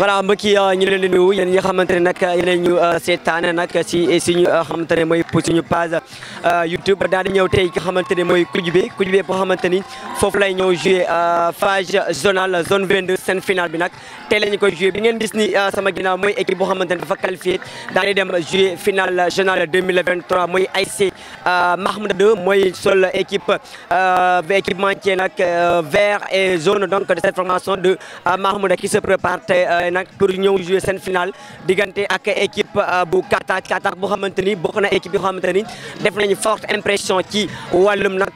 voilà mbokk yi ñu leen di nuyu yéen ñi nga xamante ne nag yéen ñu seetaan nag si suñu xamante ne mooy suñu page YouTube daal di ñëw tey nga xamante ne mooy Koudioubé boo xamante ni foofu lay ñëw joué phase zonale zone 22 seen finale bi nag tey la ñu koy joué bi ngeen gis ni sama ginnaaw mooy équipe boo xamante ne dafa qualifié daal di dem joué finale zonale 2023 mooy ASC Mahmouda 2 mooy sol équipementier nag vert et jaune donc de cette formation de Mahmouda qui se prépare nag pour ñëw jouer seen finale diggante ak équipe bu Katak boo xamante ni bokk na équipe yoo xamante ni def nañu forte impression ci wàllum nag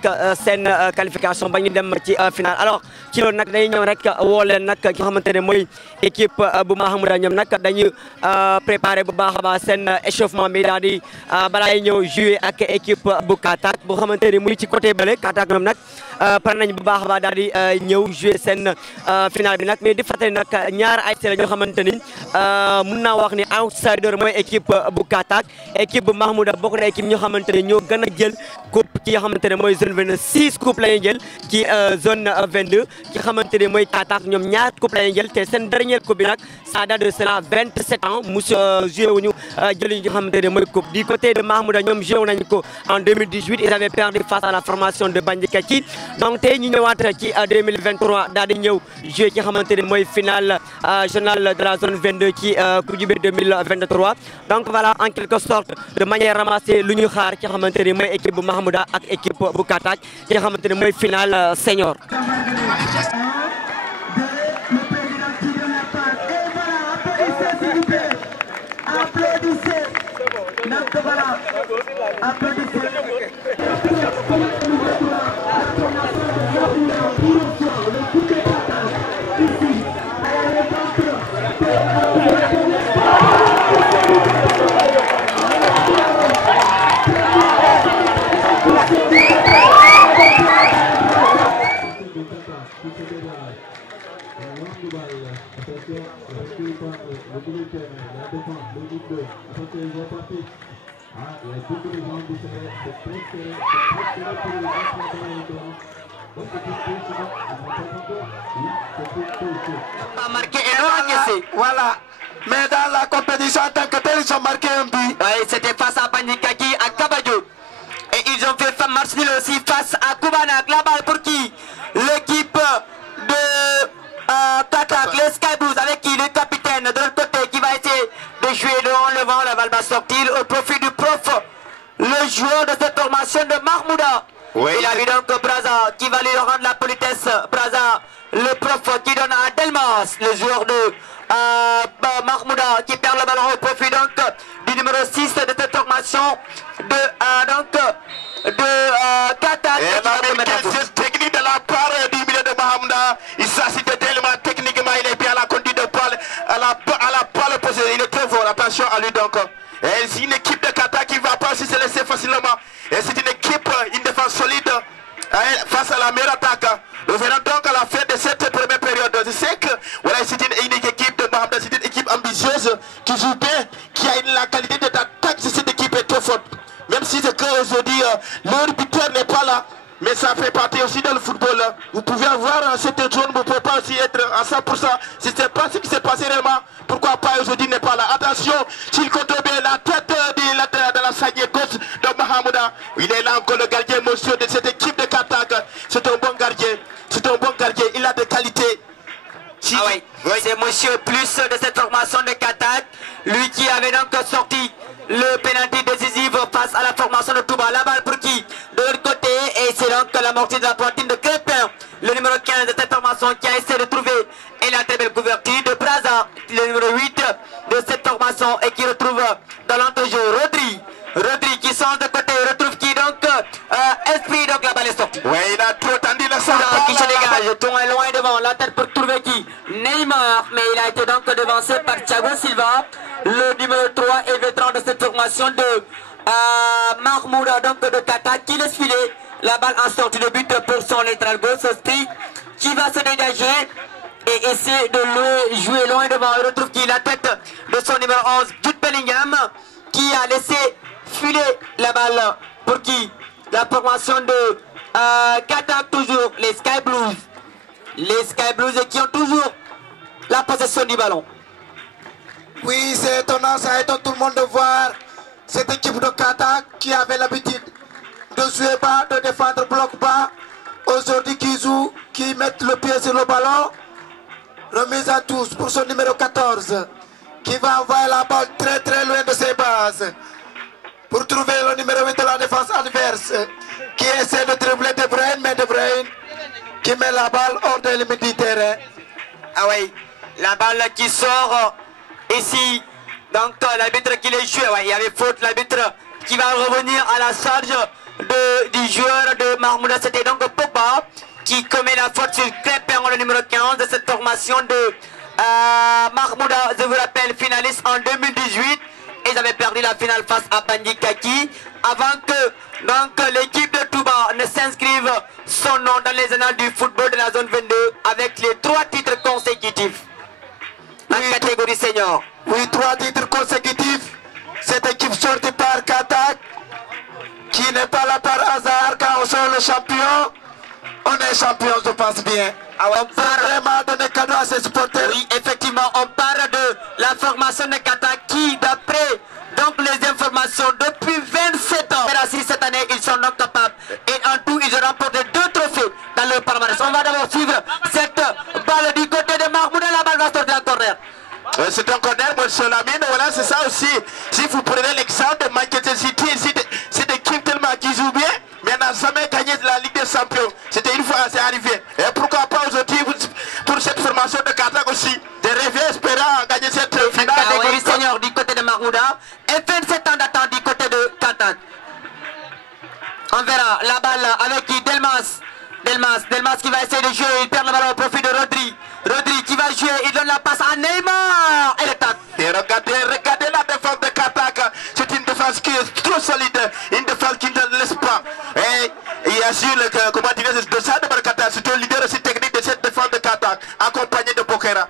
seen qualification ba ñu dem ci finale alors ci loolu nag dañuy ñëw rek woo leen nag ki nga xamante ne mooy équipe bu Mahmouda ñoom nag dañu préparé bu baax a baax seen échauffement bi daal di balaa ñëw jouer ak équipe bu Katak boo xamante ni muy ci côté bële Katak ñoom nag pare nañ bu baax a baax daal di ñëw jouer seen finale bi nag mais di fàttali nag ñaar ay ñoo xamante ni mun naa wax ni outsider mooy équipe bu Katak équipe bu Mahmouda bokk na équipe ñoo xamante ne ñoo gën a jël coupe ki nga xamante ne mooy zone 22 6 coupe la ñuy jël ci zone 22 ki nga xamante ne mooy Katak ñoom ñaar coupe la ñuy jël te seen dernière coupe bi nag ça date de cela 27 ans musu joué wuñu jëli nga xamante ne mooy coupe du côté de Mahmouda ñoom joué nañu ko en 2018 ils avaient perdu face à la formation de Bandikachi donc tey ñu ñëwaat ci 2023 daal di ñëw joué ki nga xamante ne mooy finale de la zone 22 qui Koudioubé 2023 donc voilà en quelque sorte de manière ramassée lu ñu xaar ci xamante ni mooy équipe bu Mahmouda ak équipe bu Katak ci xamante ni mooy finale senior. Voilà, mais dans la compétition en tant que tel, ils ont marqué un but. Oui, c'était face à Bandikaki, à Kabadio. Et ils ont fait match nul aussi face à Koubanak. La balle pour qui? L'équipe de Katak, les Sky Blues, avec qui le capitaine de l'autre côté qui va essayer de jouer devant le vent. La balle va sortir au profit du prof, le joueur de cette formation de Mahmouda. Oui. Il a vu donc Braza qui va lui rendre la politesse. Braza, le prof qui donne à Delmas, le joueur de Mahmouda qui perd le ballon au profit donc du numéro 6 de cette formation de Katak. Et la geste technique de la part du milieu de Mahmouda, il s'agit de Delmas, techniquement il est bien à la conduite de balle, à la balle posée, il est très fort, attention à lui donc. Et c'est une équipe de Katak qui ne va pas se laisser facilement. Et c'est une équipe, une défense solide face à la meilleure attaque. Nous verrons donc à la fin de cette première période. Je sais que voilà, c'est une équipe de Mahmouda, c'est une équipe ambitieuse qui joue bien, qui a la qualité d'attaque. Cette équipe est très forte. Même si c'est qu'aujourd'hui, leur buteur n'est pas là. Mais ça fait partie aussi dans le football. Vous pouvez avoir cette zone, vous ne pouvez pas aussi être à 100%. Si ce n'est pas ce qui s'est passé réellement, pourquoi pas aujourd'hui n'est pas là. Attention, s'il contrôle bien la tête de la saignée gauche de Mahmouda. Il est là encore le gardien monsieur de cette équipe de Katak. C'est un bon gardien. C'est un bon gardien. Il a des qualités. Ah oui, c'est monsieur plus de cette formation de Katak. Lui qui avait donc sorti le pénalty décisif face à la formation de Touba. La balle pour qui? De l'autre côté, et c'est donc l'amorti de la poitrine de Crépin, le numéro 15 de cette formation qui a essayé de trouver et la très belle couverture de Braza, le numéro 8 de cette formation et qui retrouve dans l'entrejeu Rodri qui sort de côté, retrouve qui donc Esprit, donc la balle est sortie. Oui, il a trop tendu le sang. Qui se dégage, Ton est loin devant, la tête pour trouver qui? Neymar, mais il a été donc devancé par Thiago Silva, le numéro 3 et vétéran de cette formation de Mahmouda, donc de Katak, qui laisse filer la balle en sortie de but pour son latéral gauche, Esprit, qui va se dégager et essayer de le jouer loin devant. Il retrouve qui? La tête de son numéro 11, Jude Bellingham, qui a laissé filer la balle pour qui? La formation de Katak, toujours les Sky Blues. Les Sky Blues qui ont toujours la possession du ballon. Oui, c'est étonnant, ça étonne tout le monde de voir cette équipe de Katak qui avait l'habitude de jouer bas, de défendre bloc bas. Aujourd'hui, qui mettent le pied sur le ballon. Remise à tous pour son numéro 14, qui va envoyer la balle très très loin de ses bases. Pour trouver le numéro 8 de la défense adverse, qui essaie de dribbler De Bruyne, mais De Bruyne qui met la balle hors de limite du terrain. Ah oui, la balle qui sort ici. Donc l'arbitre qui les joue, ouais, il y avait faute, l'arbitre qui va revenir à la charge du joueur de Mahmouda. C'était donc Pogba qui commet la faute sur Crépin, le numéro 15 de cette formation de Mahmouda. Je vous rappelle, finaliste en 2018. Ils avaient perdu la finale face à Bandit Kaki avant que donc l'équipe de Touba ne s'inscrive son nom dans les annales du football de la zone 22 avec les 3 titres consécutifs en catégorie senior. Oui, 3 titres consécutifs. Cette équipe sortie par Katak, qui n'est pas là par hasard quand on sort le champion. On est champion, je pense bien. Ah ouais, on peut vraiment donner cadeau à ses supporters. Oui, effectivement, on parle de la formation de Katak qui, d'après donc les informations, depuis 27 ans, cette année, ils sont donc capables. Et en tout, ils ont remporté 2 trophées dans leur palmarès. On va d'abord suivre cette balle du côté de Mahmouda. La balle va sortir en corner. C'est un corner, monsieur Lamine. Voilà, c'est ça aussi. Si vous prenez l'exemple de Manchester City, c'est une équipe tellement qui joue bien, mais n'a jamais gagné la Ligue des Champions. C'était une fois, c'est arrivé. Et pourquoi pas aujourd'hui, pour cette formation de Katak aussi, de rêver, espérant gagner cette finale. Catégorie senior du côté de Mahmouda et 27 ans d'attente du côté de Katak. On verra la balle avec qui Delmas qui va essayer de jouer. Il perd le ballon au profit de Rodri. Rodri qui va jouer, il donne la passe à Neymar. Et le tac. Et regardez la défense de Katak. C'est une défense qui est trop solide. Une défense qui ne laisse pas. Et il assure comment dire, de ça de Katak. C'est un leader aussi technique de cette défense de Katak, accompagné de Bokera.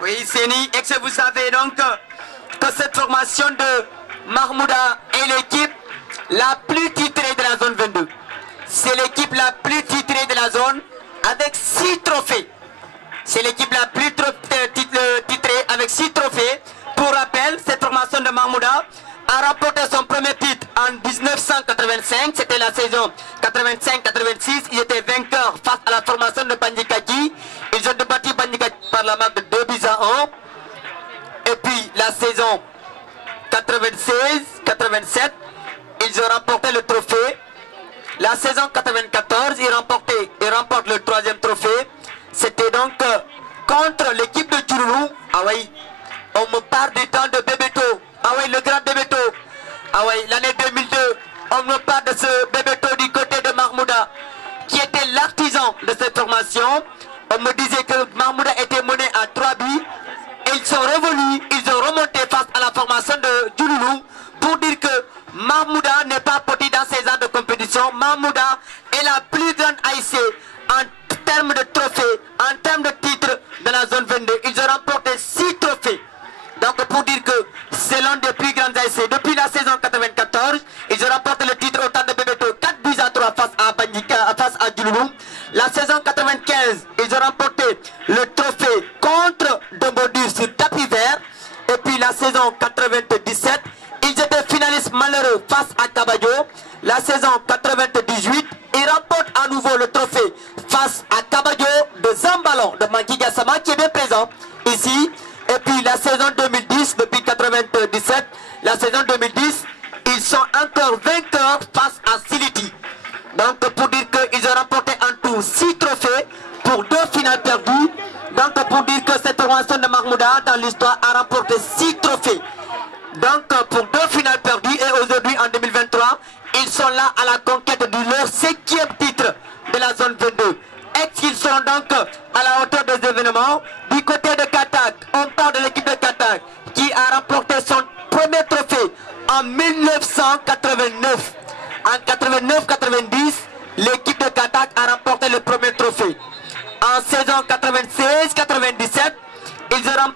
Oui, Séni, et que vous savez donc que cette formation de Mahmouda est l'équipe la plus titrée de la zone 22. C'est l'équipe la plus titrée de la zone avec 6 trophées. C'est l'équipe la plus titrée avec 6 trophées. Pour rappel, cette formation de Mahmouda a remporté son premier titre en 1985. C'était la saison 85-86. Ils étaient vainqueurs face à la formation de Bandikaki. Ils ont battu Bandikaki par la marque de 2 buts à 1. Et puis la saison 96-87, ils ont remporté le trophée. La saison 94, ils remportent le 3e trophée. C'était donc contre l'équipe de Djouloulou. Ah oui, on me parle du temps de Bebeto. Ah oui, le grand Bebeto. Ah oui, l'année 2002, on me parle de ce Bebeto du côté de Mahmouda, qui était l'artisan de cette formation. On me disait que Mahmouda était mené à 3 buts. Et ils sont revenus, ils ont remonté face à la formation de Djouloulou pour dire que Mahmouda n'est pas petit dans ses ans de compétition. Mahmouda est la plus grande AIC en termes de trophées, en termes de titres de la zone 22. Ils ont remporté 6 trophées. Donc pour dire que c'est l'un des plus grands AIC. Depuis la saison 94, ils ont remporté le titre au temps de Bebeto, 4 buts à 3 face à Bandika, face à Djouloulou. La saison 95, ils ont remporté le trophée contre Dombodur sur tapis vert. Et puis la saison 97, ils étaient finalistes malheureux face à Caballo. La saison 98, ils remportent à nouveau le trophée face à Caballo de Zambalon de Manki Gassama qui est bien présent ici. Et puis la saison 2010, depuis 97, la saison 2010, ils sont encore vainqueurs face à Siliti. Donc pour dire qu'ils ont remporté en tout 6 trophées pour 2 finales perdues. Donc pour dire que cette formation de Mahmouda dans l'histoire a remporté 6 trophées. Donc pour 2 finales perdues et aujourd'hui en 2023, ils sont là à la conquête de leur 5e titre de la zone 22. Est-ce qu'ils sont donc à la hauteur des événements? Du côté de Katak, on parle de l'équipe de Katak qui a remporté son premier trophée en 1989. En 89-90, l'équipe de Katak a remporté le premier trophée. En saison 96-97,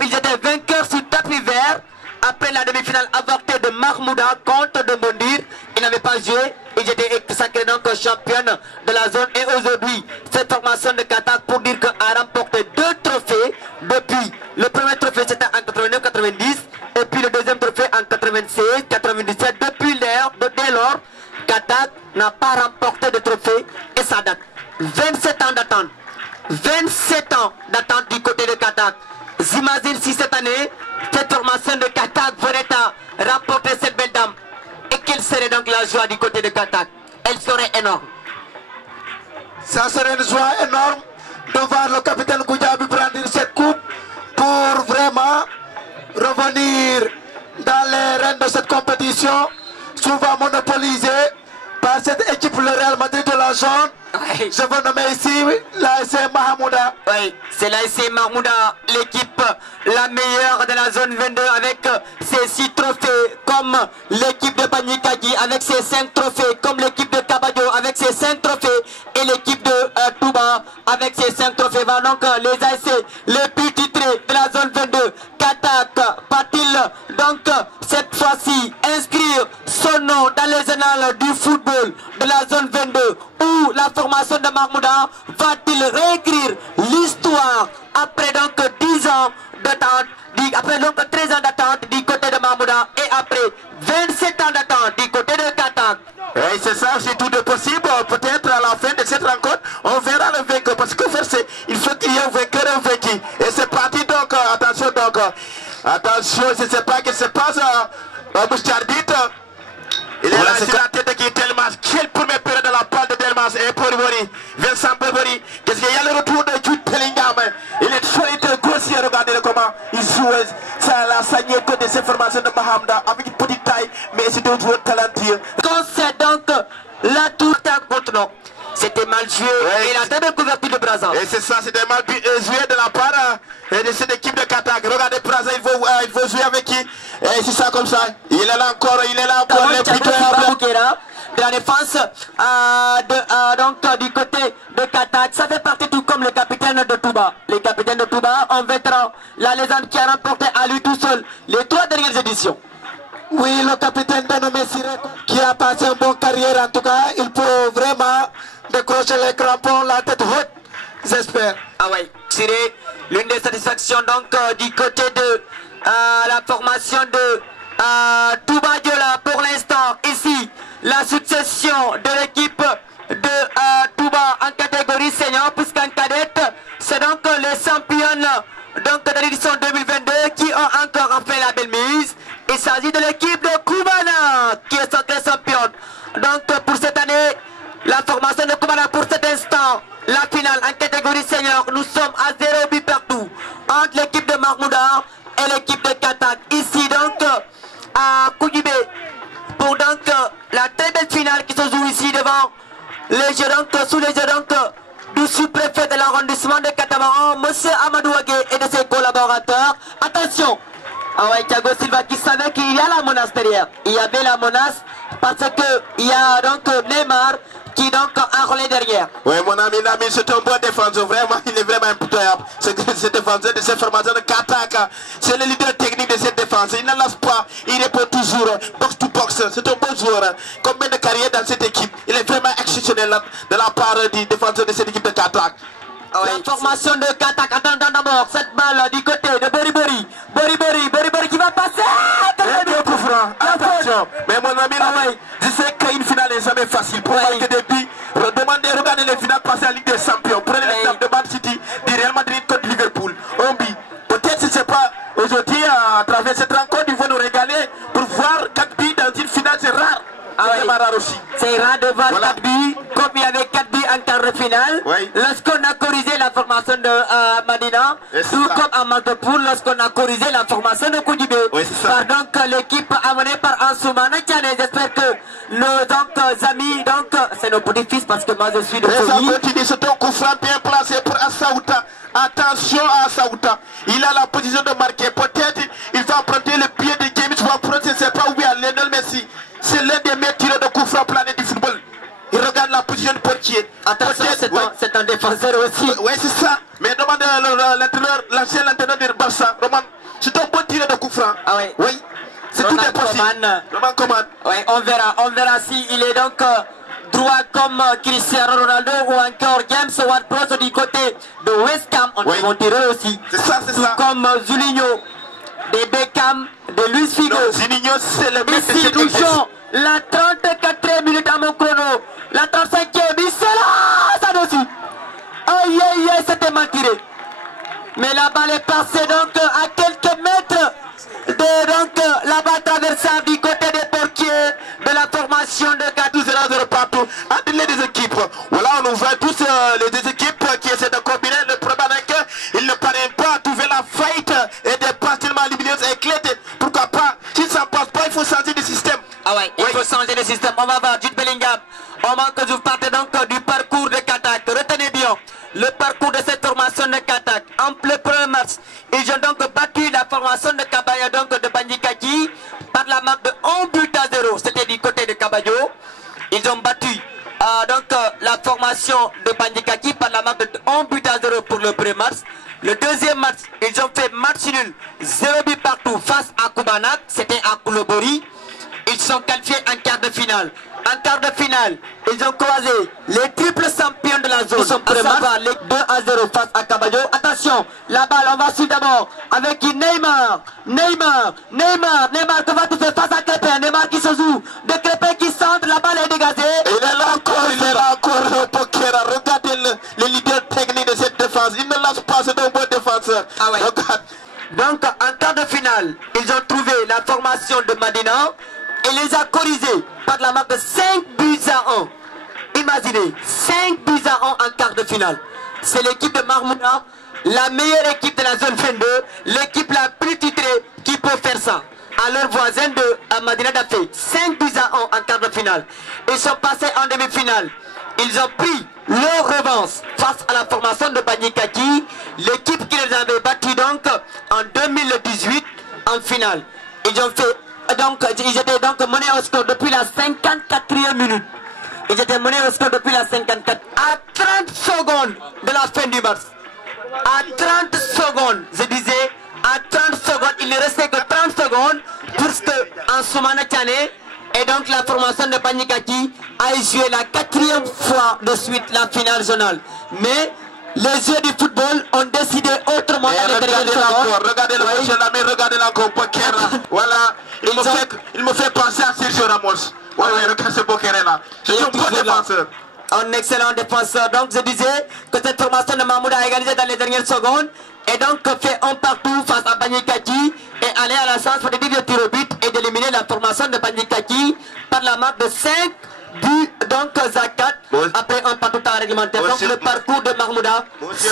ils étaient vainqueurs sur tapis vert après la demi-finale avortée de Mahmouda contre de Mondir. Ils n'avaient pas joué, ils étaient sacrés donc championnes de la zone. Et aujourd'hui, cette formation de Katak pour dire qu'elle a remporté 2 trophées depuis. Le premier trophée c'était en 89-90 pas remporté de trophée et ça date. 27 ans d'attente. 27 ans d'attente du côté de Katak. J'imagine si cette année, cette formation de Katak venait à remporter cette belle dame. Et quelle serait donc la joie du côté de Katak? Elle serait énorme. Ça serait une joie énorme de voir le capitaine Goudiaby prendre cette coupe pour vraiment revenir dans les rênes de cette compétition, souvent monopolisée par cette équipe, le Real Madrid de la zone. Oui. Je veux nommer ici l'ASC Mahmouda. Oui, c'est l'ASC Mahmouda, l'équipe la meilleure de la zone 22 avec ses 6 trophées, comme l'équipe de Panyikagi avec ses 5 trophées, comme l'équipe de Kabadio avec ses 5 trophées et l'équipe de Touba avec ses 5 trophées. Voilà donc les ASC les plus titrés de la zone 22. Katak va-t-il donc cette fois-ci inscrire son nom dans les annales du football de la zone 22 ou la formation de Mahmouda va-t-il réécrire l'histoire après donc 10 ans d'attente, après donc 13 ans d'attente du côté de Mahmouda et après 27 ans d'attente du côté de Katak? Et c'est ça, c'est tout de possible. Peut-être à la fin de cette rencontre, on verra le vainqueur. Parce que il faut qu'il y ait un vainqueur et un vaincu. Et c'est parti donc, attention donc. Attention, je ne sais pas ce qui se passe. Mouchardit, il est là sur la tête qui est Delmas. Quelle première période de la part de Delmas et Porbori. Vincent Porbori. Qu'est-ce qu'il y a le retour de Jude Bellingham? Il est solide, grossier. Regardez comment il joue. Ça l'a sagné côté de cette formation de Mahmouda avec une petite taille, mais c'est un joueur talentueux. C'est donc la tour contre nous. C'était mal joué et la très belle couverture de Brazza. Et c'est ça, c'était mal joué de la part de cette équipe de Katak. Regardez Brazza, il faut jouer avec qui? Et c'est ça comme ça. Il est là encore, les plutôt de la défense donc du côté de Katak. Ça fait partie tout comme le capitaine de Touba. Les capitaines de Touba ont 20 ans. La légende qui a remporté à lui tout seul les 3 dernières éditions. Oui, le capitaine dénommé Sirek, qui a passé une bonne carrière en tout cas, il peut vraiment décrocher les crampons, la tête haute, j'espère. Ah oui, Sirek, l'une des satisfactions donc du côté de la formation de Touba Diola pour l'instant. Ici, la succession de l'équipe de Touba en catégorie senior, puisqu'en cadette, c'est donc les championnes donc, de l'édition 2022 qui ont encore fait la belle mise. Il s'agit de l'équipe de Koumana qui est sacrée championne. Donc pour cette année, la formation de Koumana pour cet instant, la finale en catégorie senior, nous sommes à 0 but partout entre l'équipe de Mahmouda et l'équipe de Katak. Ici donc à Koudjibé pour donc la très belle finale qui se joue ici devant les gérants, sous les gérants du sous-préfet de l'arrondissement de Catamaran, M. Amadou Agué et de ses collaborateurs. Attention! Ah ouais, Thiago Silva qui savait qu'il y a la menace derrière. Il y avait la menace parce qu'il y a donc Neymar qui donc enrôlé derrière. Oui, mon ami, c'est un bon défenseur. Vraiment, il est vraiment impitoyable. Ce défenseur de cette formation de Katak, c'est le leader technique de cette défense. Il ne lâche pas, il répond toujours box to box. C'est un bon joueur. Combien de carrière dans cette équipe? Il est vraiment exceptionnel de la part du défenseur de cette équipe de Katak. Ah ouais, la formation de Katak, attendant d'abord cette balle du côté de Boribori. Boribori qui va passer. Attention. Mais mon ami, je sais qu'une finale n'est jamais facile. Pour marquer des buts, regardez les finales passées en Ligue des Champions. Prenez l'exemple de Man City, du Real Madrid contre Liverpool. Un but. Peut-être, je ne sais pas, aujourd'hui, à travers cette rencontre, ils vont nous régaler pour voir 4 buts dans une finale, c'est rare. C'est rare de voir 4 buts, comme il y avait 4 buts en quart de finale. Lorsqu'on a corrigé la formation de Madina, tout comme à Maltepoul, lorsqu'on a corrigé la formation de Koudjibé. Par donc l'équipe amenée par Ansoumana Tiane. J'espère que nos amis, donc c'est nos petits-fils parce que moi je suis de folie. C'est un coup franc bien placé pour Assaouta. Attention à Assaouta. Il a la position de marquer. Peut-être il va emprunter le pied de James Ward-Prowse. Je ne sais pas où est Lionel Messi. C'est l'un des meilleurs tireurs de coup franc planète du football. Il regarde la position de portier. Attention, c'est un défenseur aussi. Oui, c'est ça. Mais demande l'ancien entraîneur de Barça, Roman, c'est un bon tireur de coup franc. Ah oui. Oui. C'est tout est possible. Roman Coman. Oui, on verra si il est donc droit comme Cristiano Ronaldo ou encore James Ward-Prowse du côté de West Ham. On va tirer aussi. C'est ça, c'est ça. Comme Julinho, de Beckham, de Luis Figo. Juninho, c'est le Ici, nous jouons la 34e minute à mon chrono, la 35e, mais c'est là, ça aussi. Aïe aïe aïe, c'était mal tiré. Mais la balle est passée donc à quelques mètres de donc la balle traversable du côté des portiers de la formation de 12-0 partout entre les deux équipes. Voilà, on nous voit tous les deux équipes qui essaient de combiner. Le problème est qu'ils ne parviennent pas à trouver la faillite et des passes tellement lumineuses et éclatées. Pourquoi pas? Si ça ne passe pas, il faut changer de système. Ah ouais, il faut changer de système. On va voir Jude Bellingham. On manque que vous partez donc du parcours de Katak. Retenez bien le parcours de cette formation de Katak. En le premier match, ils ont donc battu la formation de Kabayo, donc de Bandikaki, par la marque de 1-0. C'était du côté de Kabayo. Ils ont battu la formation de Bandikaki par la marque de 1-0 pour le premier match. Le deuxième match, ils ont fait match nul, 0 but partout face à Koubanak. C'était à Koulobory. Ils sont qualifiés en quart de finale. En quart de finale, ils ont croisé les triples champions de la zone. À savoir les 2-0 face à Caballo. Attention, la balle, on va suivre d'abord avec Neymar. Neymar, que va tout faire face à Crépin. Neymar qui se joue. De Crépin qui centre, la balle est dégagée. Il est là encore, Pokera. Regardez le leader technique de cette défense. Il ne lance pas, c'est un bon défenseur. Ah ouais. Regarde. Donc, en quart de finale, ils ont trouvé la formation de Madina et les a corrigés par la marque de 5-1. Imaginez, 5-1 en quart de finale. C'est l'équipe de Mahmouda, la meilleure équipe de la zone 22, l'équipe la plus titrée qui peut faire ça. À leur voisin de Madina Dafé, 5-1 en quart de finale. Ils sont passés en demi-finale. Ils ont pris leur revanche face à la formation de Bandikaki, l'équipe qui les avait battus donc en 2018 en finale. Ils étaient donc menés au score depuis la 54e minute. Ils étaient menés au score depuis la 54 à 30 secondes de la fin du match. À 30 secondes, je disais, à 30 secondes, il ne restait que 30 secondes puisque en Soumana Tchane et donc la formation de Bandikaki a joué la 4e fois de suite la finale zonale. Mais les yeux du football ont décidé autrement. Regardez le monsieur là, mais regardez encore Pokera. Voilà, il me fait penser à Sergio Ramos. Ouais, regardez ce Pokera là. C'est un bon défenseur. Un excellent défenseur. Donc je disais que cette formation de Mahmoud a égalisé dans les dernières secondes et donc fait un partout face à Bandikaki et aller à la chance de dire le tir au but et d'éliminer la formation de Bandikaki par la marque de 5 buts donc Zakat après un partout temps réglementaire. Donc le parcours de Mahmouda. Ce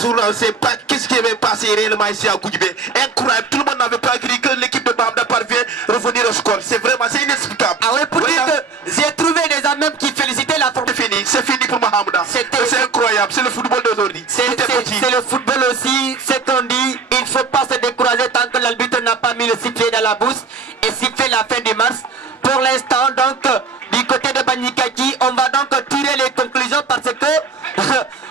jour-là, on ne sait pas qu'est-ce qui avait passé réellement ici à Koudjibé. Incroyable, tout le monde n'avait pas cru que l'équipe de Mahmouda parvient à revenir au score. C'est vraiment, c'est inexplicable. Ah oui, pour dire que j'ai trouvé des amis qui félicitaient la formation. C'est fini pour Mahmouda. C'est incroyable, c'est le football d'aujourd'hui. C'est le football aussi, c'est qu'on dit, il ne faut pas se décourager tant que l'arbitre n'a pas mis le sifflet dans la bouche et siffler la fin du match. Pour l'instant, donc, du côté de Bandikaki, on va donc tirer les conclusions parce que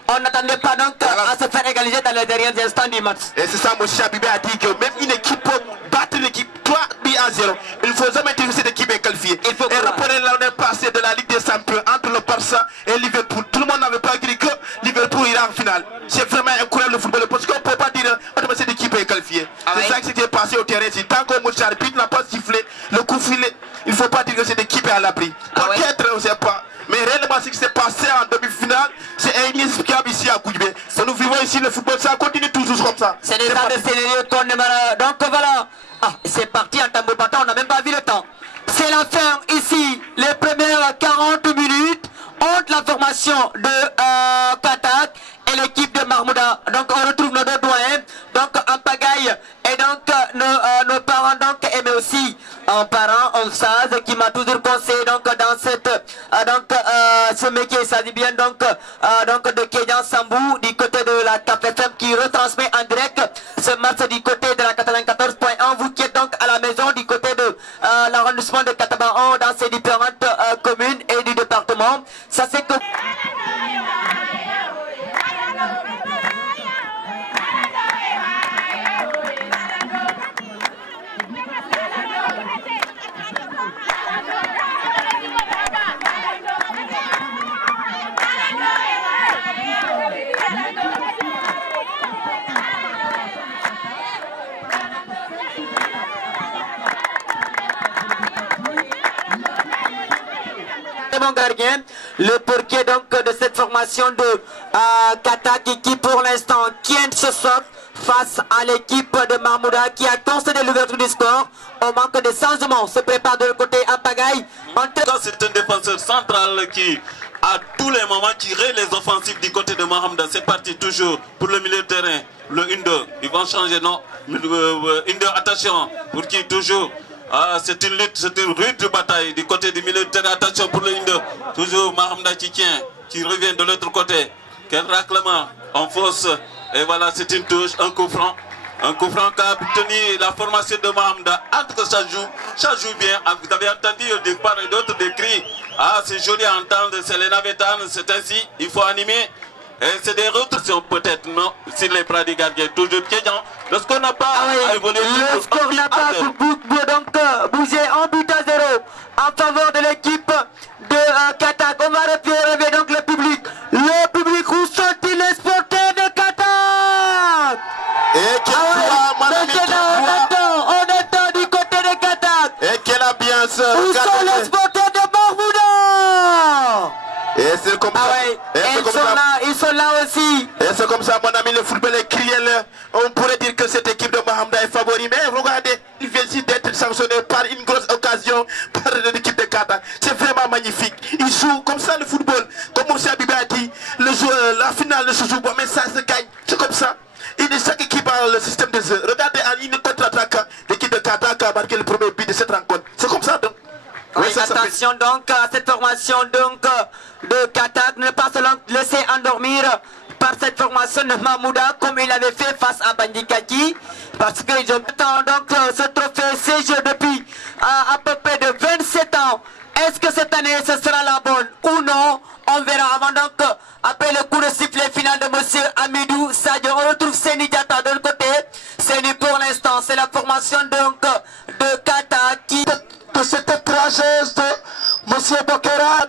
on n'attendait pas donc à se faire égaliser dans les derniers instants du match. Et c'est ça, mon cher Bibé a dit que même une équipe peut battre une équipe 3-0. Il ne faut jamais dire que cette équipe est qualifiée. Et rappelez l'année passée de la Ligue des Champions entre le Barça et Liverpool. Tout le monde n'avait pas dit que Liverpool ira en finale. C'est vraiment incroyable le football parce qu'on ne peut pas dire que cette équipe est qualifiée. C'est ça qui s'était passé au terrain. Tant que mon cher arbitre n'a pas sifflé le coup filet, il ne faut pas dire que cette équipe est à l'abri. Peut-être, on ne sait pas. Mais réellement, ce qui s'est passé en demi-finale, c'est inexplicable ici à Koudjibé. Nous vivons ici le football, ça continue toujours comme ça. C'est des tas de scénarios qu'on aimerait. Donc voilà. Ah, c'est parti en tambour battant, on n'a même pas vu le temps. C'est la fin ici, les premières 40 minutes entre la formation de Katak et l'équipe de Mahmouda. Donc on retrouve nos deux doyens, donc en pagaille et donc nos parents donc mais aussi un parent, un sage qui m'a toujours conseillé donc dans cette ce métier. Il s'agit bien donc de Kenyan Sambou du côté de la KFM qui retransmet en direct ce match du côté de la 94.1. Vous qui êtes donc à la maison du côté de l'arrondissement de Katabaon dans ces différentes communes et du département. Ça c'est que bon gardien. Le portier donc de cette formation de Katak qui pour l'instant tient ce socle face à l'équipe de Mahmouda qui a concédé l'ouverture du score. Au manque de changement se prépare de l'autre côté à Pagaille. C'est un défenseur central qui à tous les moments tirer les offensives du côté de Mahamda. C'est parti toujours pour le milieu de terrain. Le Indo, ils vont changer, non? Indo, attention, pour qui toujours? C'est une lutte, c'est une rude bataille du côté du milieu de terrain. Attention pour le Indo. Toujours Mahamda qui tient, qui revient de l'autre côté. Quel raclement en fausse. Et voilà, c'est une touche, un coup franc. Un coup franc qui a obtenu la formation de Mahamda. Entre que ça joue bien. Vous avez entendu de part et d'autre des cris. C'est joli à entendre, c'est les navétanes, c'est ainsi, il faut animer. Et c'est des rotations peut-être, non, sur les bras des gardiens. Toujours Kédian. Le score n'a pas évolué. Le score n'a pas bougé, 1-0 en faveur de l'équipe de Katak. On va relever donc le public. Le public, où sont-ils les sportifs de Katak? On attend du côté de Katak. Et quelle ambiance! Où sont les sportifs de Mahmouda? Et c'est comme ça. Ils sont là aussi. Et c'est comme ça, mon ami, le football est criel. On pourrait dire que cette équipe de Mahamda est favori. Mais regardez, il vient ici d'être sanctionné par une grosse occasion par l'équipe de Katak. C'est vraiment magnifique. Ils jouent comme ça le football. Comme Moussa Abibé a dit, la finale ne se joue pas, mais ça se gagne. C'est comme ça. Chaque équipe a le système de jeu. Regardez, en une contre-attaque, l'équipe de Katak a marqué le premier but de cette rencontre. C'est comme ça, donc. Oui, attention donc à cette formation donc de Katak, ne pas se laisser endormir par cette formation de Mahmouda comme il avait fait face à Bandikati, parce qu'ils ont donc ce trophée CG depuis à peu près de 27 ans. Est-ce que cette année ce sera la bonne ou non? On verra avant donc après le coup de sifflet final de monsieur Amidou Sadio. On retrouve Seni Diata de l'autre côté. Seni pour l'instant, c'est la formation donc de Katak qui... De cette tragédie de monsieur Bokera.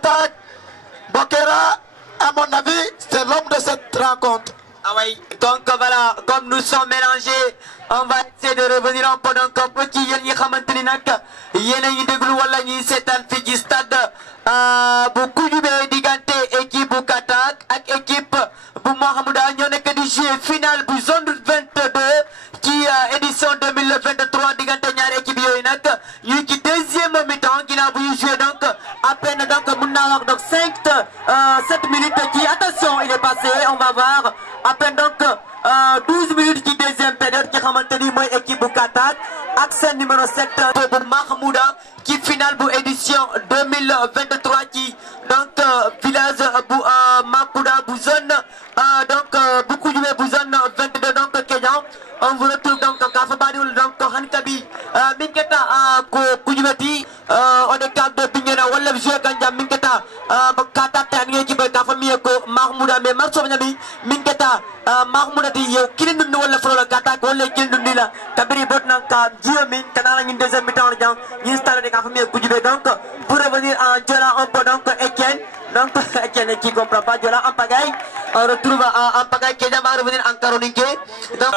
Bokera, à mon avis, c'est l'homme de cette rencontre. Oui, donc voilà, comme nous sommes mélangés, on va essayer de revenir un peu donc un peu qui yéen ñi xamanteni nak yéen a ngi déglu wala ñi seetaan fi ci stade bu Koudioumbé diggante équipe bu Katak ak équipe bu Mahmouda ñoo nekk di jouer finale bu zone 22 ci édition 2023 diggante ñaari équipe yooyu nag ñu ci deuxième mi-temps ginnaaw bu ñu jouer donc à peine donc mun naa wax donc 7 minutes qui attention il est passé, on va voir à peine donc 12 minutes qui deuxième période qui xamante ni mooy équipe bu Katak ak seen numéro 7 bu Mahmouda qui finale bu édition 2023 qui donc village bu Mahmouda bu zone donc bu Koudioumbé bu zone 22 donc Kédian. On vous retrouve donc Kafa Badiul donc Hankabi Minketa Koudioumbé on est cap de Bignona wala jouer Kanja Minketa Katak ak équipe Kafa Miyeko Mahmouda mais Marso Nyami Minketa Mahmouda di yow kilin dund wala folo Katak wala kilin dund la tabiri bot nan ka jiyo min kana ñu deuxième mi-temps la jang ñu installé de Kafa Miyeko Koudioumbé donc pour revenir en Diola un peu donc Etienne donc Etienne qui comprend pas Diola en pagaille on retrouve en pagaille qui va revenir en Carolingue donc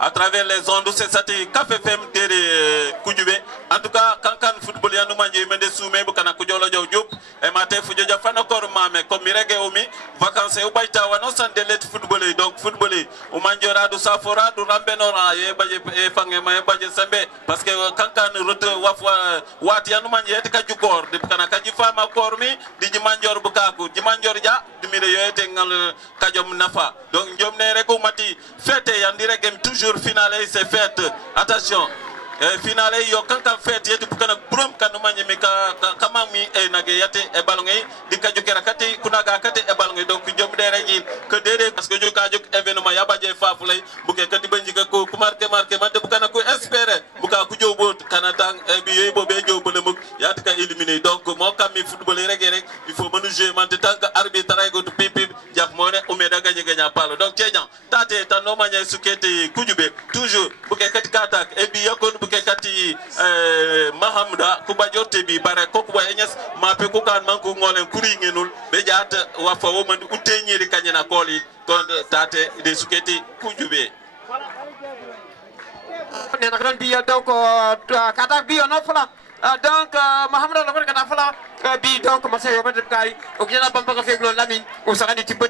à travers les ondes c'est ça Café FM de Koudioumbé en tout cas quand football ya no manje mende soumé bu kana ko jolo jaw job e mate fu joja fana kor mame comme mirege omi vacances e ubayta wano sande let football donc football o manjora du safora du rambenora e baje e fange ma e baje sambe parce que kankan rote wafwa wat ya no manje et ka jukor de kana ka jifama kor mi di manjor bu kaku di manjor ja di mi yoyete ngal kajom nafa donc njom ne reko mati fete ya ndirege toujours finale c'est fête attention finale yo kankan fete yeti bukana brom kanuma nyemi kama mi e nage yate e balongay di ka jokera kati kunaga kati e balongay donc jom dere gi que dede parce que joka jok événement ya baje fafulay buke kati banji ko ku marqué mate bukana ko espérer buka ku jobo kanata bi yoy bobé jobo le muk yati ka éliminer donc mo kam mi football rek il faut manu jouer man tant que arbitre ay go to pipi jaf mo ne o me da gagner palo donc tiéjan tate tan no manya sukete Koudioumbé toujours buke kati Katak e bi yakon buke kati Mahamouda kuba jote bi bare ko kuba enyes ma pe ko kan manko ngolen kuri ngenul be jaata wa fa wo man utenyiri kanyana koli kon tate de sukete Koudioumbé ne nak ron bi donc Katak bi on fala donc Mohamed Alabor kana fala bi donc ma sey yobat kay o kina bamba ka feglo Lamine o sara ni timbe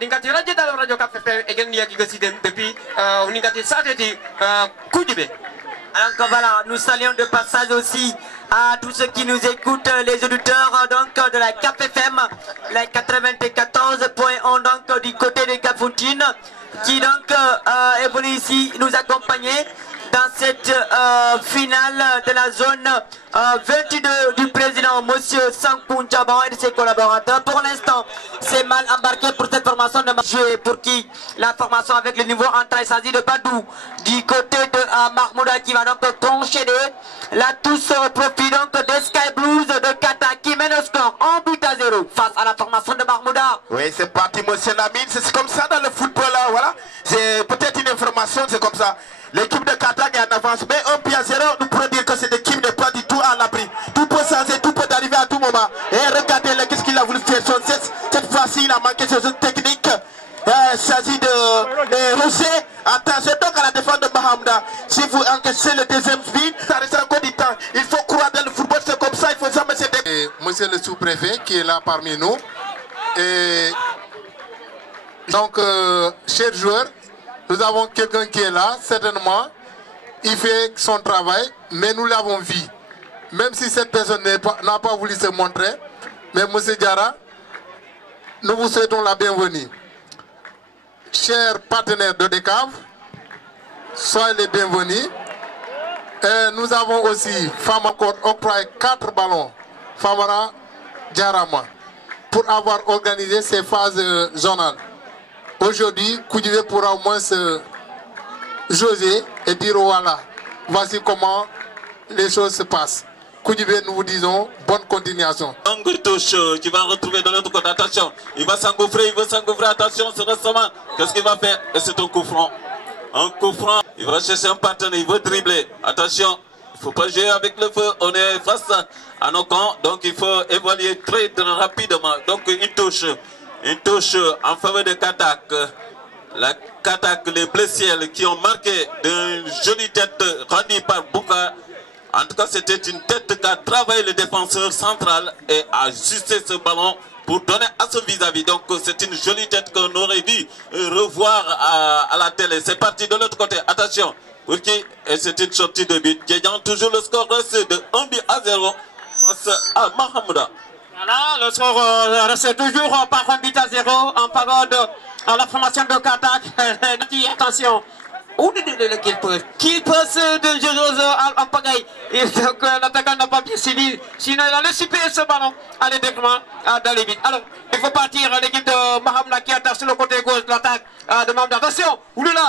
lingati radio dal radio KFM e gen yaki gosiden depuis lingati sateti Koudjoubé. Donc voilà, nous saluons de passage aussi à tous ceux qui nous écoutent, les auditeurs donc de la KFM, la 94.1 donc du côté de Kafountine, qui donc est venu ici nous accompagner dans cette finale de la zone 22 du président Monsieur Sankoun Diaban et de ses collaborateurs. Pour l'instant, c'est mal embarqué pour cette formation de jouer pour qui la formation avec le niveau entrée s'agit de Badou du côté de Mahmouda qui va donc enchaîner la touche au profit donc des Sky Blues de Kata qui mène au score 1-0 face à la formation de Mahmouda. Oui, c'est parti, monsieur Lamine. C'est comme ça dans le football. Voilà. C'est peut-être une information, c'est comme ça. L'équipe de Kata est en avance, mais 1-0, nous pourrons dire que cette équipe n'est pas du tout à l'abri. Tout peut changer, tout peut arriver à tout moment. Et regardez qu'est-ce qu'il a voulu faire. Cette fois-ci, il a manqué sur une technique. Il s'agit de Roger. Attention donc à la défense de Mahamda. Si vous encaissez le deuxième but, ça reste encore du temps. Il faut croire dans le football, c'est comme ça, il faut jamais se dégager. Monsieur le sous-préfet qui est là parmi nous. Et donc, chers joueurs, nous avons quelqu'un qui est là, certainement. Il fait son travail, mais nous l'avons vu. Même si cette personne n'a pas voulu se montrer, mais monsieur Diarra, nous vous souhaitons la bienvenue. Chers partenaires de DECAV, soyez les bienvenus. Et nous avons aussi Famakot octroyé 4 ballons, Famara Diarama, pour avoir organisé ces phases zonales. Aujourd'hui, Koudjoubé pourra au moins se jauger et dire voilà, voici comment les choses se passent. Koudjoubé, nous vous disons bonne continuation. Angle touche qui va retrouver de l'autre côté. Attention, il va s'engouffrer, attention, ce restaurant. Qu'est-ce qu'il va faire? Et c'est un coup franc. Un coup franc. Il va chercher un partenaire, il veut dribbler. Attention, il ne faut pas jouer avec le feu. On est face à nos camps, donc il faut évaluer très rapidement. Donc une touche en faveur de Katak. La Katak, les blessés qui ont marqué d'une jolie tête rendue par Bouka. En tout cas, c'était une tête qu'a travaillé le défenseur central et a ajusté ce ballon pour donner à son vis-à-vis. Donc, c'est une jolie tête qu'on aurait dû revoir à la télé. C'est parti de l'autre côté. Attention, pour qui? Et c'est une sortie de but. Gagnant toujours le score reste de 1-0 face à Mahamouda. Voilà, le score reste toujours par 1-0 en faveur de la formation de Katak. Attention. Qu'il passe dangereuse en pagaille. Donc l'attaquant n'a pas bien suivi. Sinon il a laissé ce ballon. Allez directement dans les buts. Alors il faut partir l'équipe de Mahamda qui attaque sur le côté gauche de l'attaque de Mahamda. Attention, oulala.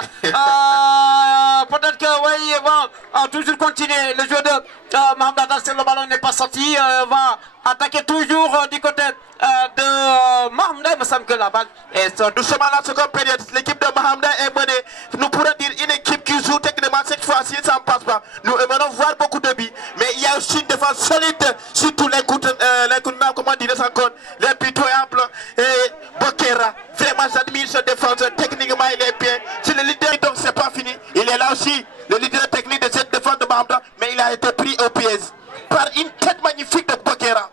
Peut-être que oui, il va toujours continuer. Le jeu de Mahamda, le ballon n'est pas sorti. Va attaquer toujours du côté de Mahamda. Il me semble que la balle est sortie. Nous sommes à la seconde période. L'équipe de Mahamda est menée. Nous pourrons dire une équipe qui joue techniquement cette fois-ci, ça ne passe pas. Nous aimons voir beaucoup de buts, mais il y a aussi une défense solide sur tous les coups, comment dire ça encore, les pitoyables. Et Bokera, vraiment j'admire ce défenseur, techniquement il est bien. C'est le leader, donc c'est pas fini. Il est là aussi, le leader technique de cette défense de Mahamda, mais il a été pris au piège par une tête magnifique de Bokera.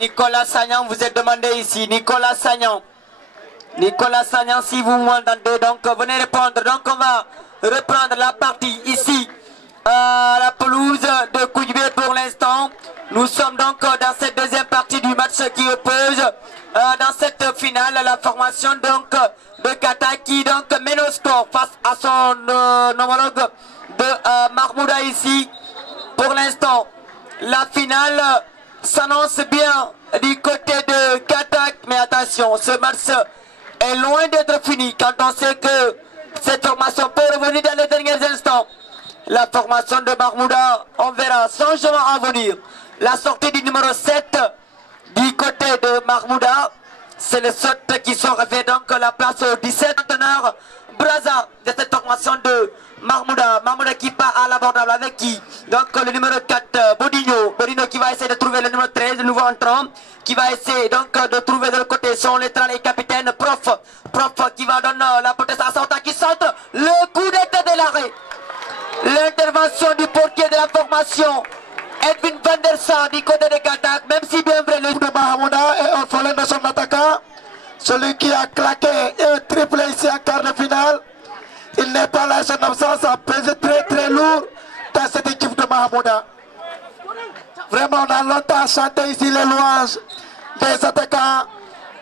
Nicolas Sagnan, vous êtes demandé ici. Nicolas Sagnan. Nicolas Sagnan, si vous m'entendez, donc venez répondre. Donc on va reprendre la partie ici à la pelouse de Koudjoubé pour l'instant. Nous sommes donc dans cette deuxième partie du match qui oppose dans cette finale la formation donc de Kata qui donc mène au score face à son homologue de Mahmouda ici. Pour l'instant, la finale s'annonce bien du côté de Katak, mais attention, ce match est loin d'être fini quand on sait que cette formation peut revenir dans les derniers instants. La formation de Mahmouda, on verra, changement à venir. La sortie du numéro 7 du côté de Mahmouda, c'est le saut qui sera fait donc la place au 17 entraîneur Braza de cette formation de Mahmouda. Mahmouda qui part à l'abordable avec qui? Donc le numéro 4, Bodino. Bodino qui va essayer de trouver le numéro 13, le nouveau entrant, qui va essayer donc de trouver de l'autre côté son latéral et capitaine Prof. Prof qui va donner la potence à Santa qui saute. Le coup d'être de l'arrêt. L'intervention du portier de la formation. Edwin van der Sar du côté de Qatar, même si bien vrai le de Mahamouda est orphelin de son attaquant. Celui qui a claqué un triplé ici en quart de finale. Il n'est pas là, son absence a pesé très lourd dans cette équipe de Mahamouda. Vraiment, on a longtemps chanté ici les louanges des attaquants,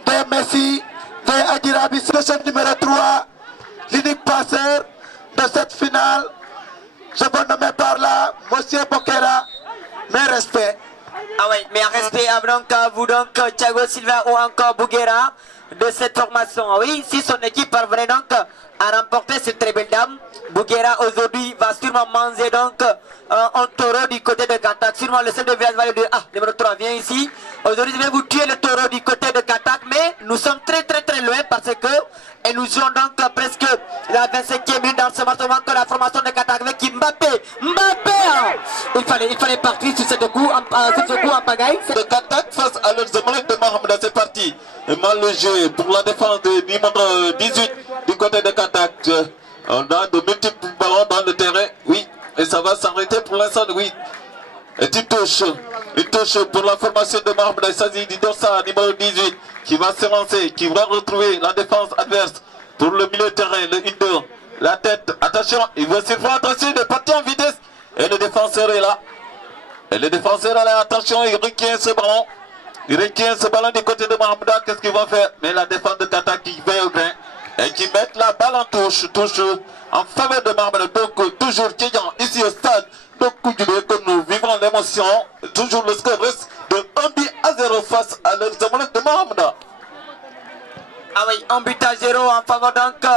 des Messi, des Adirabi, le chef numéro 3, l'unique passeur de cette finale. Je vous nomme par là, Monsieur Bokera, mes respects. Ah oui, mais un respect à vous donc, Thiago Silva ou encore Bouguera de cette formation. Oui, si son équipe parvenait donc à remporter cette très belle dame, Bouguera aujourd'hui va sûrement manger donc un taureau du côté de Katak. Sûrement le chef de village va lui dire, ah, numéro 3, viens ici. Aujourd'hui, je vais vous tuer le taureau du côté de Katak, mais nous sommes très loin parce que et nous jouons donc presque la 25e minute dans ce match que la formation de Katak avec Mbappé. Hein. Il fallait partir sur ce coup en pagaille. De Katak face à leurs homologues de Mahamouda, c'est parti. Mal le jeu pour la défense du numéro 18 du côté de Katak. On a de multiples ballons dans le terrain, oui, et ça va s'arrêter pour l'instant, oui. Et une touche pour la formation de Mahamouda. Il s'agit du Dorsa numéro 18 qui va se lancer, qui va retrouver la défense adverse pour le milieu de terrain, le 1-2. La tête, attention, il va se faire attention, il est parti en vitesse. Et le défenseur est là. Attention, il requiert ce ballon. Du côté de Mahamouda, qu'est-ce qu'il va faire? Mais la défense de Tata qui va au grain et qui met la balle en touche en faveur de Mahamouda. Donc toujours Kéyan ici au stade de Koudjoubé que nous vivons l'émotion. Toujours le score reste de 1-0 face à leurs homologues de Mahamouda. Ah oui, 1-0 en faveur donc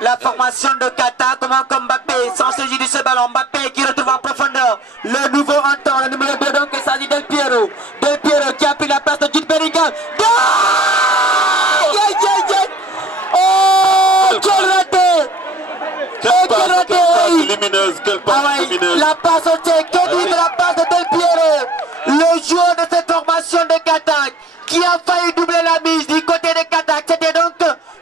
la formation de Qatar. Comment comme Mbappé sans saisir de ce ballon. Mbappé qui retrouve en profondeur le nouveau entrant, le numéro 2 donc il s'agit Del Piero. Del Piero qui a pris la place de Jude Bellingham. Oh, quel raté! Quelle passe lumineuse, la passe au tchèque, que dit de la passe de Del Piero, le joueur de cette formation de Qatar qui a failli doubler la mise du côté de Qatar. C'était donc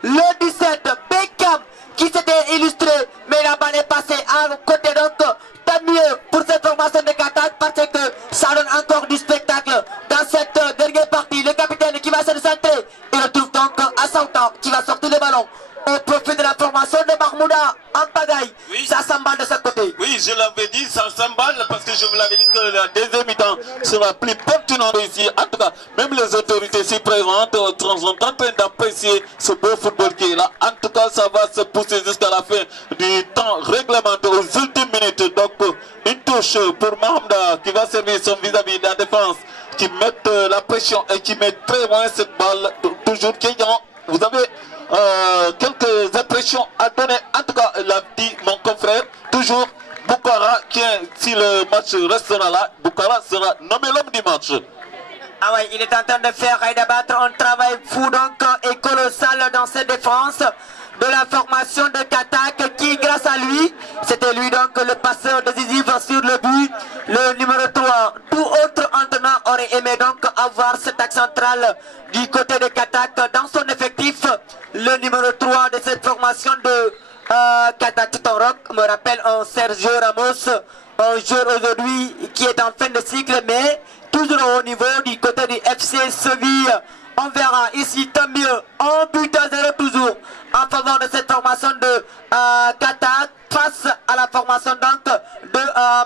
le 17 Beckham qui s'était illustré, mais la balle est passée à côté. Donc tant mieux pour cette formation de Qatar parce que ça donne encore du spectacle dans cette dernière partie. Le capitaine qui va se centrer, il retrouve donc à son temps qui va sortir le ballon au profit de la formation de Mahamouda en pagaille. Oui. Ça s'emballe de ce côté. Oui, je l'avais dit, ça s'emballe parce que je vous l'avais dit que la deuxième mi-temps sera plus pertinente ici. En tout cas, même les autorités ici présentes sont en train d'apprécier ce beau football qui est là. En tout cas, ça va se pousser jusqu'à la fin du temps réglementaire aux ultimes minutes. Donc, une touche pour Mahamouda qui va servir son vis-à-vis de la défense, qui met la pression et qui met très loin cette balle. Toujours Kéyan, vous avez quelques impressions à donner. En tout cas, l'a dit mon confrère, toujours Boukara, qui si le match restera là, Boukara sera nommé l'homme du match. Ah ouais, il est en train de faire et d'abattre un travail fou donc et colossal dans cette défense de la formation de Katak qui, grâce à lui, c'était lui donc le passeur décisif sur le but, le numéro 3. Tout autre entraîneur aurait aimé donc avoir cet axe central du côté de Katak dans son effectif. Le numéro 3 de cette formation de Qatar Rock me rappelle un Sergio Ramos, un joueur aujourd'hui qui est en fin de cycle, mais toujours au niveau du côté du FC Séville. On verra ici tant mieux, 1-0 toujours en faveur de cette formation de Qatar face à la formation donc de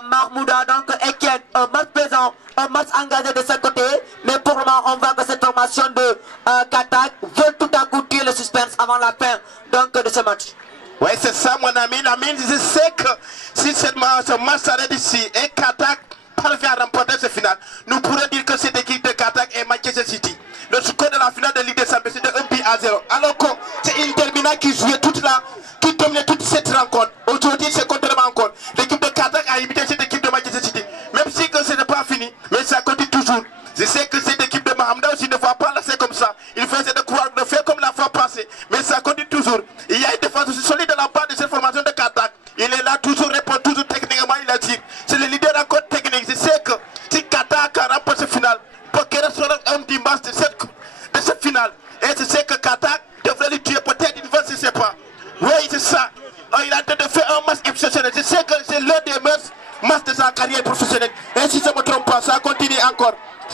Mahamouda. Donc Etienne, un match présent, un match engagé de ce côté, mais pour le moment on voit que cette formation de Qatar veut tout à coup tuer le suspense avant la fin donc de ce match. Ouais, c'est ça mon ami. L'ami, je sais que si ce match s'arrête ici et Qatar parvient à remporter ce final, nous pourrions dire que cette équipe de Qatar est Manchester City. Le score de la finale de Ligue des Champions c'est de 1-0. Alors que c'est Inter Milan qui jouait qui dominait toute cette rencontre. Aujourd'hui, c'est contrairement encore. L'équipe de Qatar a imité cette équipe de Manchester City. Même si ce n'est pas fini, mais ça continue toujours. Je sais que cette équipe de Mahamouda aussi ne va pas laisser comme ça. Il faut essayer de croire, de faire comme la fois passée. Mais ça continue toujours. Il y a une défense aussi solide de la part de cette formation de Qatar. Il est là, toujours répond, toujours techniquement, il a dit. C'est le leader encore technique. Je sais que si Qatar remporte ce final, Bokera sera un dimanche de cette finale. Et je sais que Qatar devrait le tuer, peut-être une fois, je ne sais pas. Oui, c'est ça. Il a en train de faire un match exceptionnel. Je sais que c'est l'un des meilleurs matchs de sa carrière professionnelle.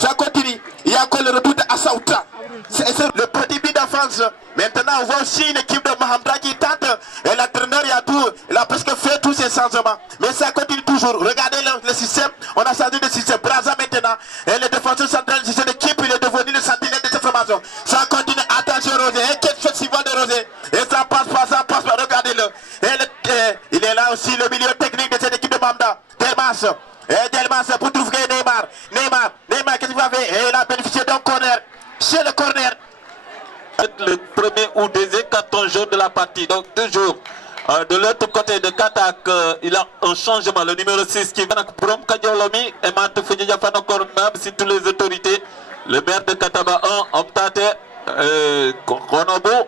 Ça continue. Il y a encore le retour d'Assauta. C'est le petit but d'enfance. Maintenant, on voit aussi une équipe de Mahamda qui tente. Et l'entraîneur, il a presque fait tous ses changements. Mais ça continue toujours. Regardez le système. On a changé de système. Braza maintenant. Et le défenseur central de cette équipe, il est devenu le sentinelle de cette formation. Ça continue. Attention, Rosé. Et quel festival de Rosé. Et ça passe pas, ça passe pas. Regardez-le. Il est là aussi, le milieu technique de cette équipe de Mahamda. Delmas. Et Delmas pour trouver Neymar. Neymar, qu'est-ce qu'il va faire? Et il a bénéficié d'un corner. C'est le corner. Le premier ou deuxième carton jaune de la partie. Donc toujours de l'autre côté de Katak, il a un changement. Le numéro 6 qui vient pour Kadiolomi et Mate Foudia encore même si toutes les autorités. Le maire de Kataba 1, Optate, Konobo,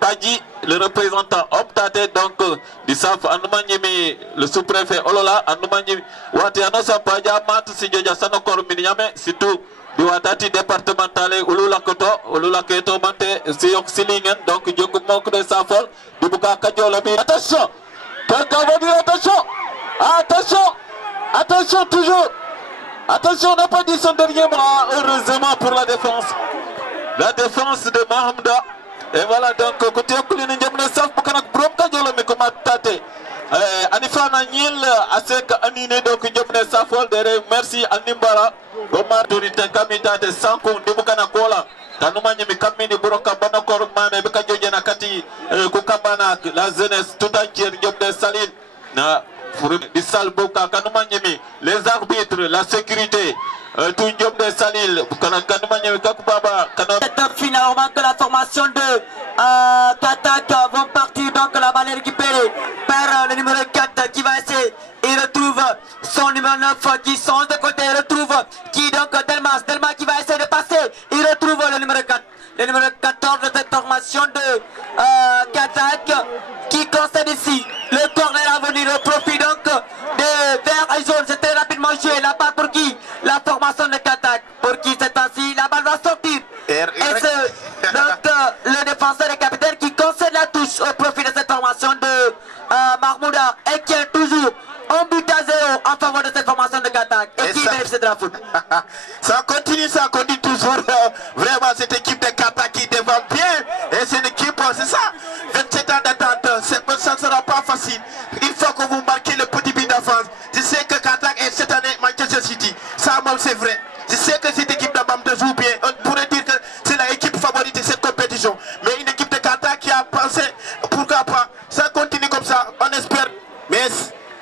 Badji, le représentant Optate, donc du SAF Anoumanyemi, le sous-préfet Olola, Anoumanyemi, Watiano Sampadia, Mate Sidja Sanokor Miniame, surtout. Du Watati départemental Ulula Koto, Ulula Keto Mante, Siyok Silingen, donc Djokou Mok de Safol, du Bouka Kadjolami. Attention! Quelqu'un va dire attention! Attention! Attention toujours! Attention, on n'a pas dit son dernier mot, heureusement pour la défense. La défense de Mahamda. Et voilà donc, côté Okulini Djamne Saf, Boukanak Brom Kadjolami, comme Tate. Anifa Nanyil, Asek Anine, donc Djamne Safol, merci Animbara. Omar Durite Kamita de Sanko, Debukana Kola, Tanumani Kamini Buroka Banakor Mame, Bekajo Nakati, Kukabana, la jeunesse tout entière, Job de Saline, Bissal Boka, Kanumanyemi, les arbitres, la sécurité, tout Job de Salil, Kanumanyemi Kakubaba, Cette finale, on manque la formation de Katak vont partir, donc la balle récupérée par le numéro 4 qui va essayer. Il retrouve son numéro 9 qui change de côté, il retrouve qui donc Delmas qui va essayer de passer, il retrouve le numéro 4, le numéro 14 de cette formation de Katak qui concède ici le corner à venir, le profit donc de vert et jaune, c'était rapidement joué, la balle pour qui? La formation de Katak, pour qui c'est ainsi, la balle va sortir, et c'est donc le défenseur et capitaine qui concède la touche au profit de cette formation de Mahmouda et qui est toujours un but à 0 en faveur de cette formation de Katak et qui mène cette drapeau. Ça continue toujours. Vraiment, cette équipe de Katak qui défend bien. Et c'est une équipe, c'est ça. 27 ans d'attente, ça ne sera pas facile. Il faut que vous marquez le petit but d'avance. Je sais que Katak est cette année Manchester City. Ça, même, c'est vrai. Je sais que cette équipe de joue bien. On pourrait dire que c'est la équipe favorite de cette compétition. Mais une équipe de Katak qui a pensé, pourquoi pas. Ça continue comme ça, on espère. Mais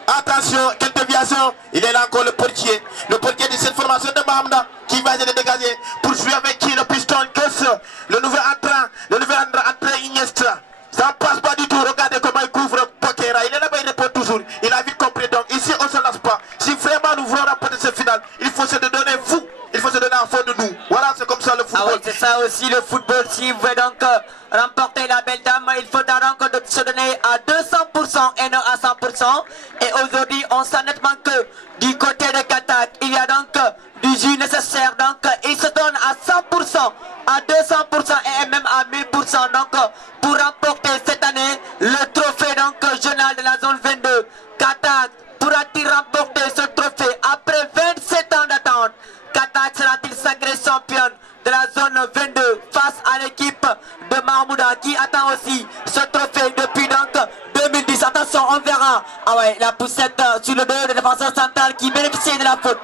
attention, quelle déviation. Il est là encore le portier de cette formation de Mahamda qui va se dégager pour jouer avec qui le piston Kess, le nouvel entrant Iniesta. Ça ne passe pas du tout, regardez comment il couvre Pokera. Il est là-bas, il répond toujours. Il a vite compris, donc ici on ne se lasse pas. Si vraiment nous voulons remporter cette finale, il faut se donner fou. Il faut se donner à fond de nous. Voilà, c'est comme ça le football. Ah oui, c'est ça aussi le football. Si vous voulez donc remporter la belle dame, il faudra donc se donner à 200% et non à 100%. Et aujourd'hui, on sent nettement que du côté de Katak, il y a donc du jus nécessaire. Donc, il se donne à 100%, à 200% et même à 1000%. Donc, pour remporter cette année le trophée donc journal de la zone 22. Katak pourra-t-il remporter ce trophée après 27 ans d'attente? Katak sera-t-il sacré championne de la zone 22 face à l'équipe de Mahmouda qui attend aussi ce trophée depuis donc 2010. Attention, on verra. Ah ouais, la poussette sur le dos de défenseur central qui bénéficie de la faute.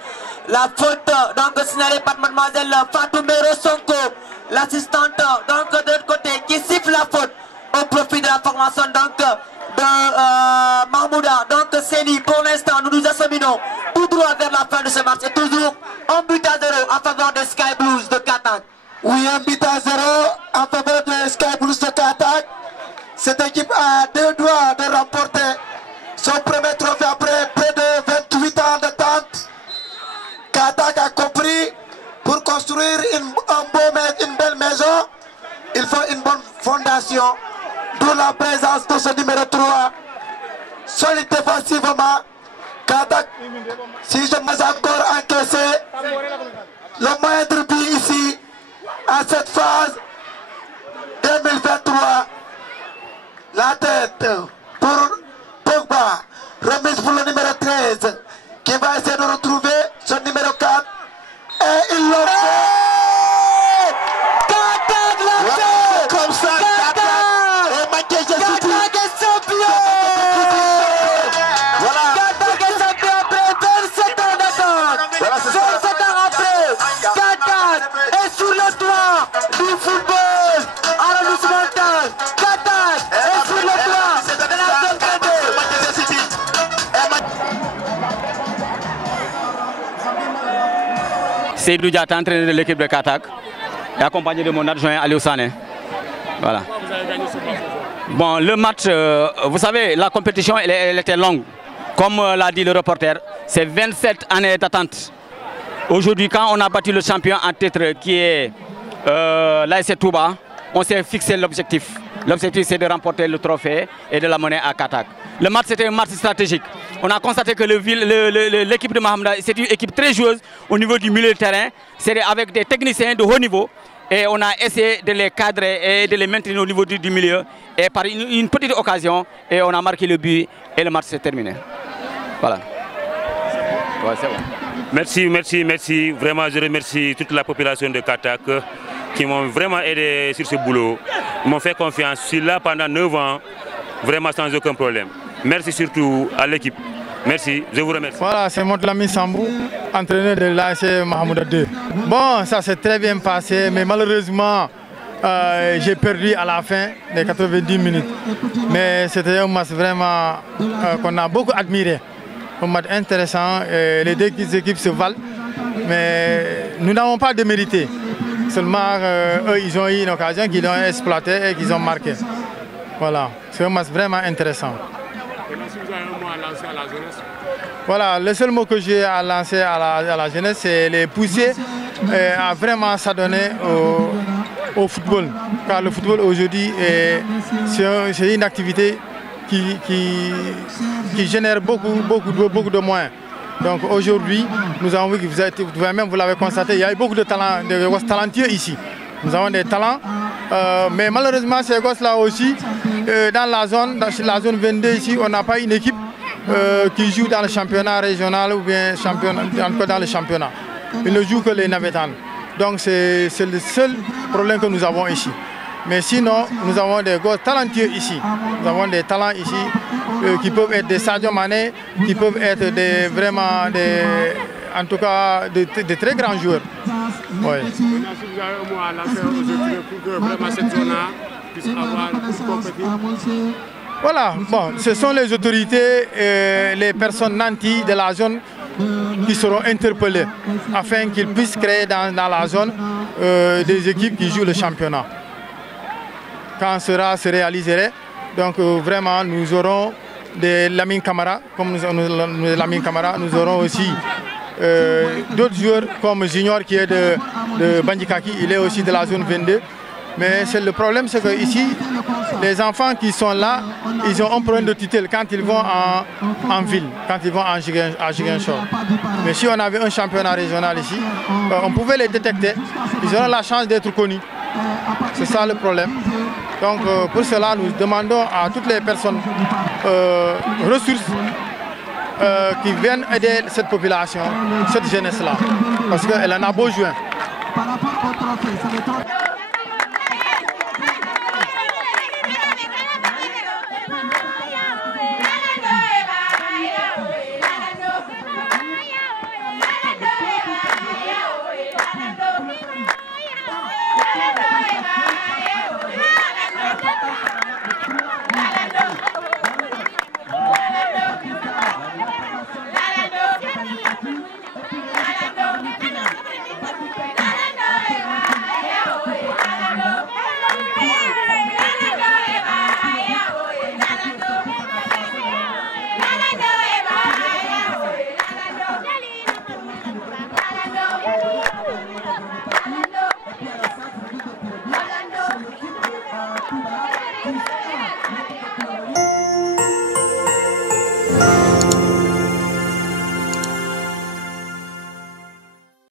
La faute donc signalée par mademoiselle Fatou Mero Sonko, l'assistante donc de l'autre côté qui siffle la faute au profit de la formation donc de Mahmouda. Donc Céline, pour l'instant nous nous acheminons tout droit vers la fin de ce match et toujours un but à 0 en faveur des Sky Blues de Katak. Oui, un but à 0 en faveur des Sky Blues de Katak. Cette équipe a deux doigts de remporter son premier trophée après près de 28 ans d'attente. Katak a compris, pour construire une belle maison, il faut une bonne fondation. D'où la présence de ce numéro 3. Solide défensivement. Katak, si je m'ai encore encaissé le moindre but ici, à cette phase 2023. La tête pour Pogba, remise pour le numéro 13, qui va essayer de retrouver son numéro 4. Et il le fait. Seydou Diatta, entraîneur de l'équipe de Katak, et accompagné de mon adjoint Aliou Sané. Voilà. Vous avez gagné ce match? Bon, le match, vous savez, la compétition, elle était longue. Comme l'a dit le reporter, c'est 27 années d'attente. Aujourd'hui, quand on a battu le champion en titre qui est l'AS Touba, on s'est fixé l'objectif. L'objectif, c'est de remporter le trophée et de l'amener à Katak. Le match, c'était un match stratégique. On a constaté que l'équipe de Mahamda, c'est une équipe très joueuse au niveau du milieu de terrain. C'est avec des techniciens de haut niveau. Et on a essayé de les cadrer et de les maintenir au niveau du milieu. Et par une petite occasion, et on a marqué le but et le match s'est terminé. Voilà. Ouais, c'est bon. Merci, merci, merci. Vraiment, je remercie toute la population de Katak qui m'ont vraiment aidé sur ce boulot. Ils m'ont fait confiance. Je suis là pendant 9 ans, vraiment sans aucun problème. Merci surtout à l'équipe. Merci, je vous remercie. Voilà, c'est Montlami Sambou, entraîneur de l'AS Mahamouda 2. Bon, ça s'est très bien passé, mais malheureusement, j'ai perdu à la fin des 90 minutes. Mais c'était un match vraiment qu'on a beaucoup admiré. Un match intéressant, les deux équipes se valent, mais nous n'avons pas démérité. Seulement, eux, ils ont eu une occasion qu'ils ont exploité et qu'ils ont marqué. Voilà, c'est un match vraiment intéressant. Si vous avez un mot à lancer à la jeunesse? Voilà, le seul mot que j'ai à lancer à la jeunesse, c'est les pousser à vraiment s'adonner au football. Car le football aujourd'hui, c'est une activité qui génère beaucoup de moyens. Donc aujourd'hui, nous avons vu que vous l'avez constaté, il y a eu beaucoup de talents, de gosses talentueux ici. Nous avons des talents, mais malheureusement ces gosses-là aussi, dans la zone 22 ici, on n'a pas une équipe qui joue dans le championnat régional ou bien dans le championnat. Ils ne jouent que les navétanes. Donc c'est le seul problème que nous avons ici. Mais sinon, nous avons des gosses talentueux ici. Nous avons des talents ici qui peuvent être des Sadio Mané, qui peuvent être en tout cas de très grands joueurs. Ouais. Si vous avez un mot à lancer aux autorités pour que vraiment cette zone-là puisse avoir une compétition. Voilà, bon, ce sont les autorités et les personnes nantis de la zone qui seront interpellées afin qu'ils puissent créer dans la zone des équipes qui jouent le championnat. Quand cela se réaliserait, donc vraiment nous aurons des Lamine Camara, comme Lamine Camara, nous aurons aussi d'autres joueurs comme Junior qui est de Bandikaki, il est aussi de la zone 22. Mais le problème, c'est que ici, les enfants qui sont là, ils ont un problème de tutelle quand ils vont en ville, quand ils vont à Ziguinchor. Mais si on avait un championnat régional ici, on pouvait les détecter, ils auront la chance d'être connus. C'est ça le problème. Donc pour cela, nous demandons à toutes les personnes ressources qui viennent aider cette population, cette jeunesse-là, parce qu'elle en a besoin.